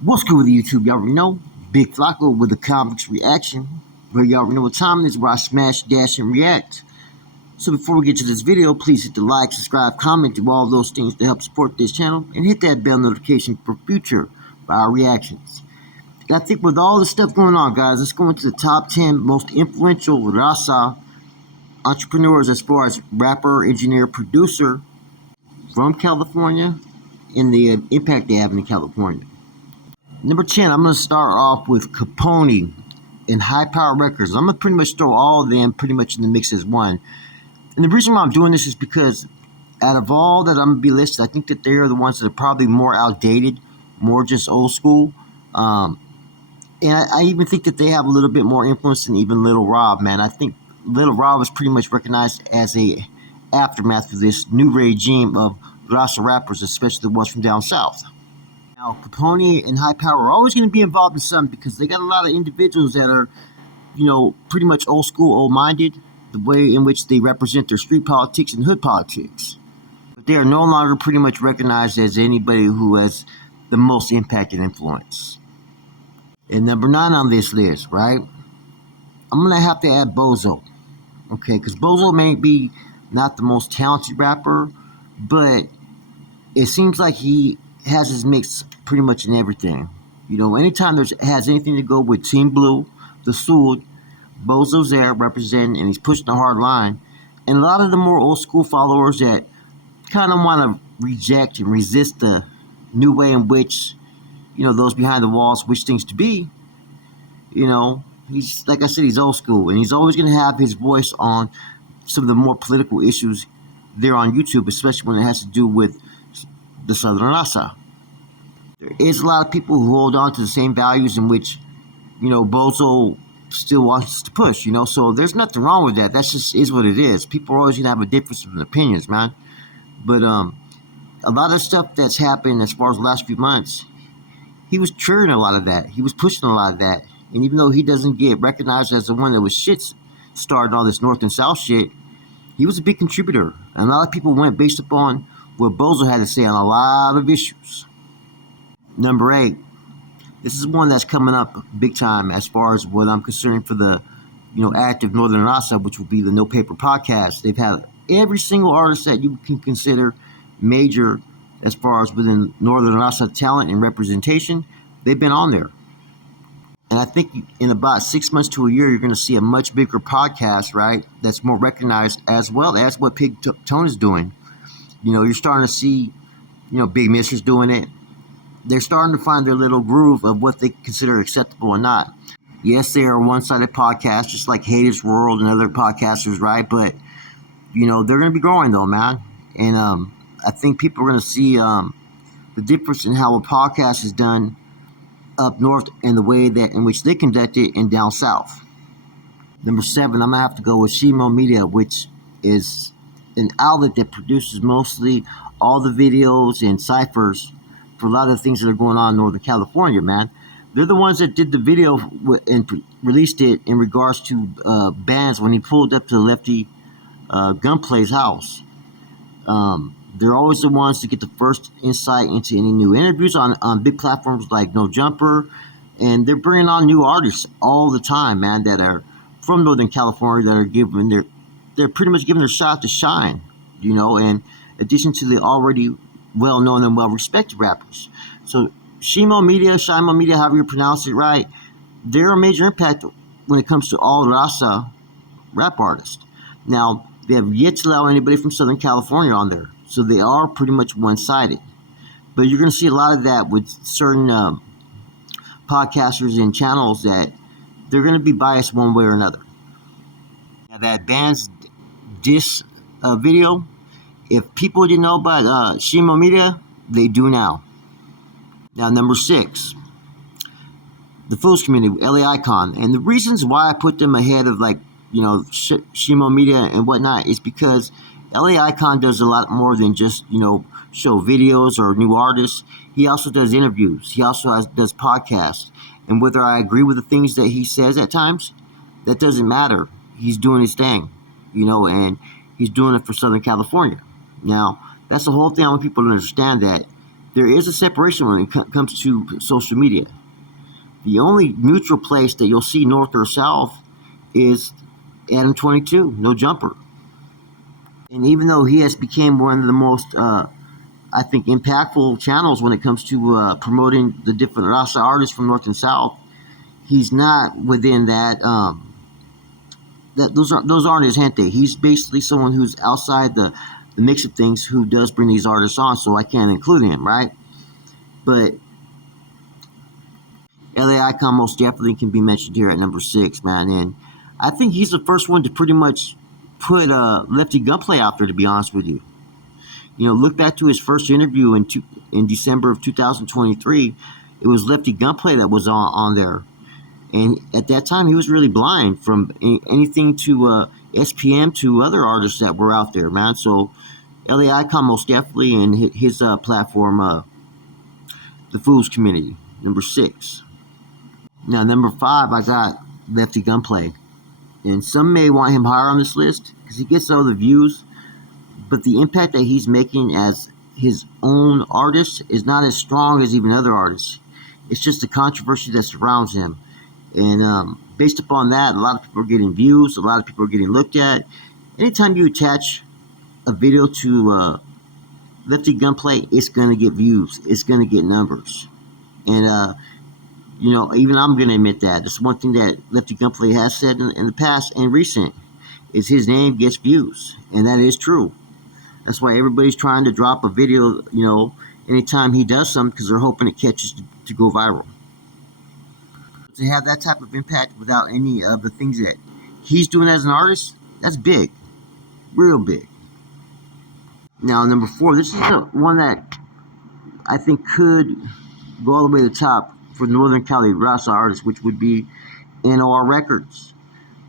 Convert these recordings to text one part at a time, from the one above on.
What's good with YouTube? Y'all already know. Big Flacco with the comics reaction. Where y'all already know what time it is, where I smash, dash, and react. So before we get to this video, please hit the like, subscribe, comment, do all those things to help support this channel, and hit that bell notification for future our reactions. And I think with all the stuff going on, guys, let's go into the top 10 most influential Raza entrepreneurs as far as rapper, engineer, producer from California and the impact they have in California. Number 10, I'm going to start off with Capone and High Power Records. I'm going to pretty much throw all of them pretty much in the mix as one. And the reason why I'm doing this is because out of all that I'm going to be listed, I think that they're the ones that are probably more outdated, more just old school. And I even think that they have a little bit more influence than even Little Rob, man. I think Little Rob was pretty much recognized as a aftermath of this new regime of Raza rappers, especially the ones from down south. Now, Capone and High Power are always going to be involved in something because they got a lot of individuals that are, pretty much old school, old-minded, the way in which they represent their street politics and hood politics. But they are no longer pretty much recognized as anybody who has the most impact and influence. And number 9 on this list, right? I'm going to have to add Bozo. Okay, because Bozo may be not the most talented rapper, but it seems like he has his mix pretty much in everything. Anytime has anything to go with Team Blue, the Sword, Bozo's there representing, and he's pushing a hard line. And a lot of the more old school followers that kind of want to reject and resist the new way in which, those behind the walls wish things to be, he's, like I said, he's old school, and he's always going to have his voice on some of the more political issues there on YouTube, especially when it has to do with the Southern Raza. There is a lot of people who hold on to the same values in which, Bozo still wants to push, so there's nothing wrong with that. That's just is what it is. People are always going to have a difference of opinions, man. But a lot of stuff that's happened as far as the last few months, he was cheering a lot of that. He was pushing a lot of that. And even though he doesn't get recognized as the one that was starting all this North and South shit, he was a big contributor. And a lot of people went based upon what Bozo had to say on a lot of issues. Number 8. This is one that's coming up big time as far as what I'm concerned for the, active Northern Raza, which would be the No Paper podcast. They've had every single artist that you can consider major as far as within Northern Raza talent and representation. They've been on there. And I think in about 6 months to a year, you're going to see a much bigger podcast, right, that's more recognized, as well as what Pig Tone is doing. You're starting to see, Big Mister's doing it. They're starting to find their little groove of what they consider acceptable or not. Yes, they are a one-sided podcast, just like Haters World and other podcasters, right? But, they're going to be growing, though, man. And I think people are going to see the difference in how a podcast is done up north and the way that in which they conduct it and down south. Number 7, I'm going to have to go with Shimo Media, which is an outlet that produces mostly all the videos and ciphers for a lot of the things that are going on in Northern California, man. They're the ones that did the video and released it in regards to bands when he pulled up to Lefty Gunplay's house. They're always the ones to get the first insight into any new interviews on big platforms like No Jumper, and they're bringing on new artists all the time, man, that are from Northern California that are they're pretty much giving their shot to shine, in addition to the already well-known and well-respected rappers. So Shimo Media, however you pronounce it right, they're a major impact when it comes to all Raza rap artists. Now, they have yet to allow anybody from Southern California on there, so they are pretty much one-sided. But you're going to see a lot of that with certain podcasters and channels that they're going to be biased one way or another. Now, that band's diss video, if people didn't know about Shimo Media, they do now. Now, number 6, the Fools Community, LA Icon. And the reasons why I put them ahead of, Shimo Media and whatnot is because LA Icon does a lot more than just, show videos or new artists. He also does interviews. He also does podcasts. And whether I agree with the things that he says at times, that doesn't matter. He's doing his thing, and he's doing it for Southern California. Now, that's the whole thing. I want people to understand that there is a separation when it comes to social media. The only neutral place that you'll see north or south is Adam 22, no jumper. And even though he has become one of the most, I think, impactful channels when it comes to promoting the different Raza artists from north and south, he's not within that. Those aren't his gente. He's basically someone who's outside the mix of things who does bring these artists on. So I can't include him, right? But LA Icon most definitely can be mentioned here at number 6, man. And I think he's the first one to pretty much put Lefty Gunplay out there, to be honest with you. Look back to his first interview in December of 2023. It was Lefty Gunplay that was on there. And at that time, he was really blind from anything to SPM to other artists that were out there, man. So LA Icon most definitely, and his platform, the Fools Community, number 6. Now, number 5, I got Lefty Gunplay. And some may want him higher on this list because he gets all the views. But the impact that he's making as his own artist is not as strong as even other artists. It's just the controversy that surrounds him. And based upon that, a lot of people are getting views. A lot of people are getting looked at. Anytime you attach a video to Lefty Gunplay, it's going to get views. It's going to get numbers. And, even I'm going to admit that. That's one thing that Lefty Gunplay has said in the past and recent, is his name gets views. And that is true. That's why everybody's trying to drop a video, anytime he does something, because they're hoping it catches to go viral. To have that type of impact without any of the things that he's doing as an artist, that's big. Real big. Now, number 4, this is the one that I think could go all the way to the top for Northern Cali Raza artists, which would be NOR Records.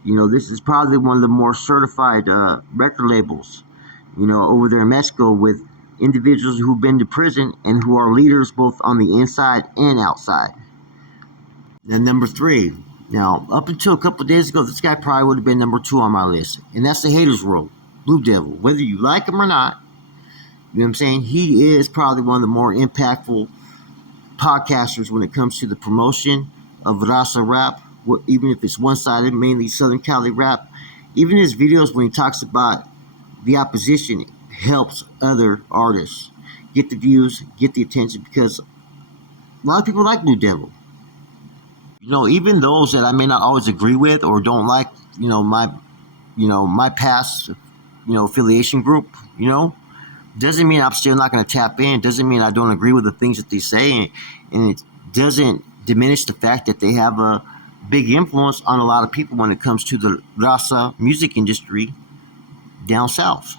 This is probably one of the more certified record labels, over there in Mexico, with individuals who've been to prison and who are leaders both on the inside and outside. Then number 3. Now, up until a couple of days ago, this guy probably would have been number 2 on my list. And that's the Haters World, Blue Devil. Whether you like him or not, you know what I'm saying? He is probably one of the more impactful podcasters when it comes to the promotion of Raza rap, even if it's one-sided, mainly Southern Cali rap. Even his videos when he talks about the opposition helps other artists get the views, get the attention, because a lot of people like Blue Devil. Even those that I may not always agree with or don't like, my past, affiliation group, doesn't mean I'm still not going to tap in. Doesn't mean I don't agree with the things that they say. And it doesn't diminish the fact that they have a big influence on a lot of people when it comes to the Raza music industry down south.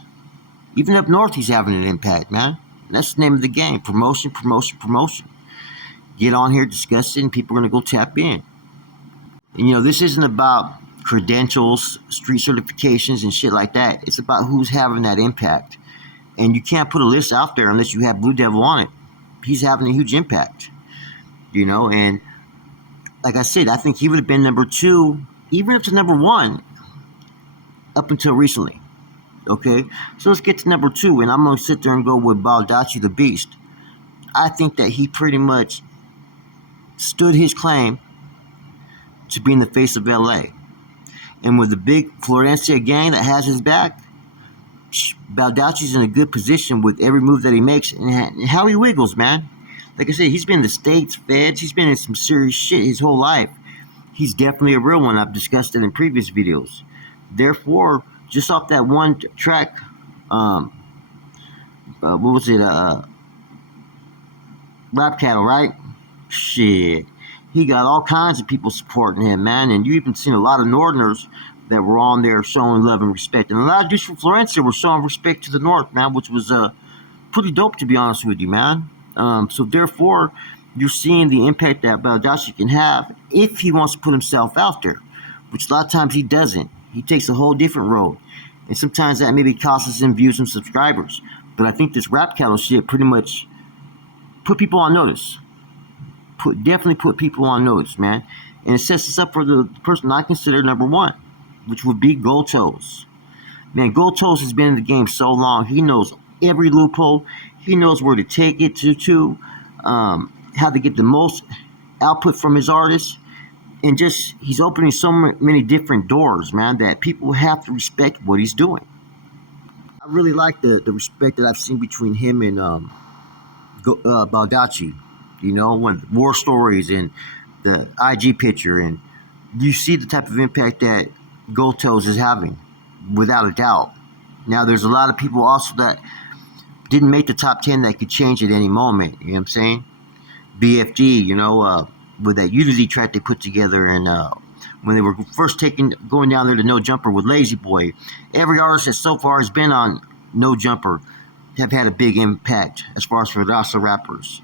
Even up north, he's having an impact, man. And that's the name of the game. Promotion, promotion, promotion. Get on here, discuss it, and people are going to go tap in. And, this isn't about credentials, street certifications, and shit like that. It's about who's having that impact. And you can't put a list out there unless you have Blue Devil on it. He's having a huge impact. And like I said, I think he would have been number 2, even up to number 1, up until recently. Okay? So let's get to number 2, and I'm going to sit there and go with Baldacci the Beast. I think that he pretty much stood his claim to being the face of LA. And with the big Florencia gang that has his back, Baldacci's in a good position with every move that he makes and how he wiggles, man. Like I said, he's been in the States, feds, he's been in some serious shit his whole life. He's definitely a real one. I've discussed it in previous videos. Therefore, just off that one track, what was it? Rap Cattle, right? Shit. He got all kinds of people supporting him, man. And you even seen a lot of Northerners that were on there showing love and respect. And a lot of dudes from Florencia were showing respect to the North, man, which was pretty dope, to be honest with you, man. So therefore, you're seeing the impact that Baldacci can have if he wants to put himself out there, which a lot of times he doesn't. He takes a whole different road. And sometimes that maybe costs him views and subscribers. But I think this Rap Cattle shit pretty much put people on notice. Definitely put people on notice, man. And it sets us up for the person I consider number 1, which would be Gold Toes. Man, Gold Toes has been in the game so long. He knows every loophole. He knows where to take it how to get the most output from his artists, and just he's opening so many different doors, man, that people have to respect what he's doing. I really like the respect that I've seen between him and Baldacci. You know, when war stories and the IG picture, and you see the type of impact that Gotos is having, without a doubt. Now, there's a lot of people also that didn't make the top 10 that could change at any moment. You know what I'm saying? BFG, with that Unity track they put together, and when they were first going down there to No Jumper with Lazy Boy, every artist that so far has been on No Jumper have had a big impact as far as for Raza rappers.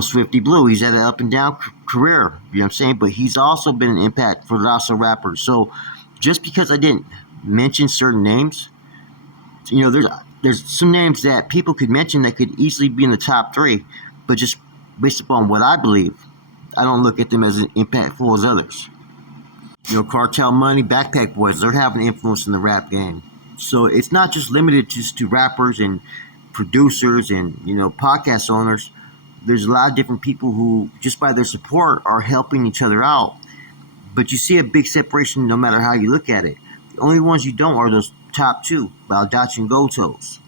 Swifty Blue, he's had an up and down career, you know what I'm saying? But he's also been an impact for Raza rappers. So just because I didn't mention certain names, there's some names that people could mention that could easily be in the top 3, but just based upon what I believe, I don't look at them as impactful as others. Cartel Money, Backpack Boys, they're having influence in the rap game. So it's not just limited just to rappers and producers and, podcast owners. There's a lot of different people who, just by their support, are helping each other out. But you see a big separation no matter how you look at it. The only ones you don't are those top 2, Baldacci and Gotos.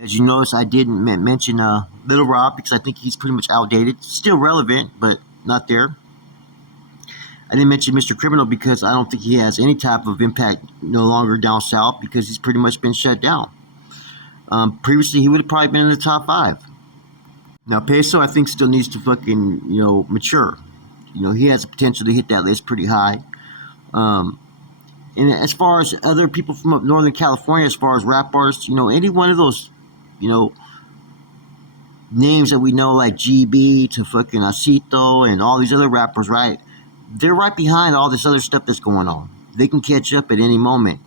As you notice, I didn't mention Little Rob because I think he's pretty much outdated. Still relevant, but not there. I didn't mention Mr. Criminal because I don't think he has any type of impact no longer down south because he's pretty much been shut down. Previously, he would have probably been in the top 5. Now, Peso, I think, still needs to fucking, mature. He has the potential to hit that list pretty high. And as far as other people from up Northern California, as far as rap artists, any one of those, names that we know, like GB to fucking Acito and all these other rappers, right? They're right behind all this other stuff that's going on. They can catch up at any moment.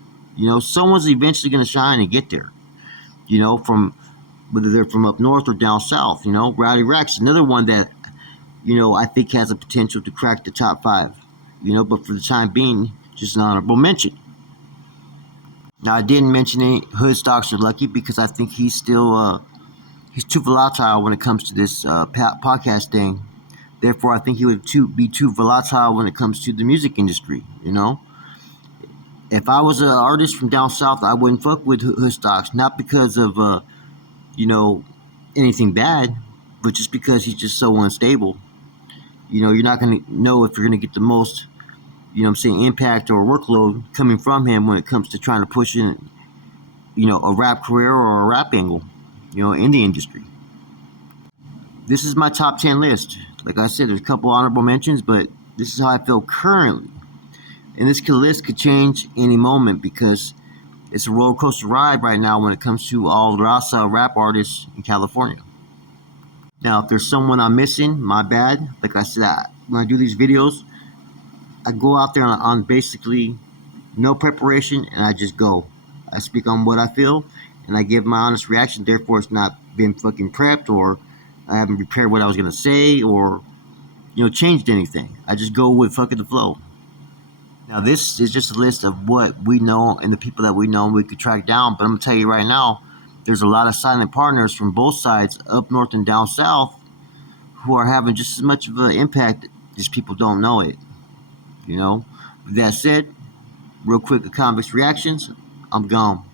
Someone's eventually going to shine and get there. From whether they're from up north or down south. Rowdy Rex, another one that, I think has a potential to crack the top 5. But for the time being, just an honorable mention. Now, I didn't mention any Hood Stocks or Lucky because I think he's still he's too volatile when it comes to this podcast thing. Therefore, I think he would be too volatile when it comes to the music industry. If I was an artist from down south, I wouldn't fuck with Hood Stocks, not because of anything bad, but just because he's just so unstable. You're not going to know if you're going to get the most, impact or workload coming from him when it comes to trying to push in, a rap career or a rap angle, in the industry. This is my top 10 list. Like I said, there's a couple honorable mentions, but this is how I feel currently. And this list could change any moment because it's a roller coaster ride right now when it comes to all Raza rap artists in California. Now, if there's someone I'm missing, my bad. Like I said, when I do these videos, I go out there on basically no preparation and I just go. I speak on what I feel and I give my honest reaction. Therefore, it's not been fucking prepped or I haven't prepared what I was going to say or, changed anything. I just go with fucking the flow. Now, this is just a list of what we know and the people that we know we could track down. But I'm going to tell you right now, there's a lot of silent partners from both sides, up north and down south, who are having just as much of an impact as people don't know it. With that said, real quick, the convicts reactions. I'm gone.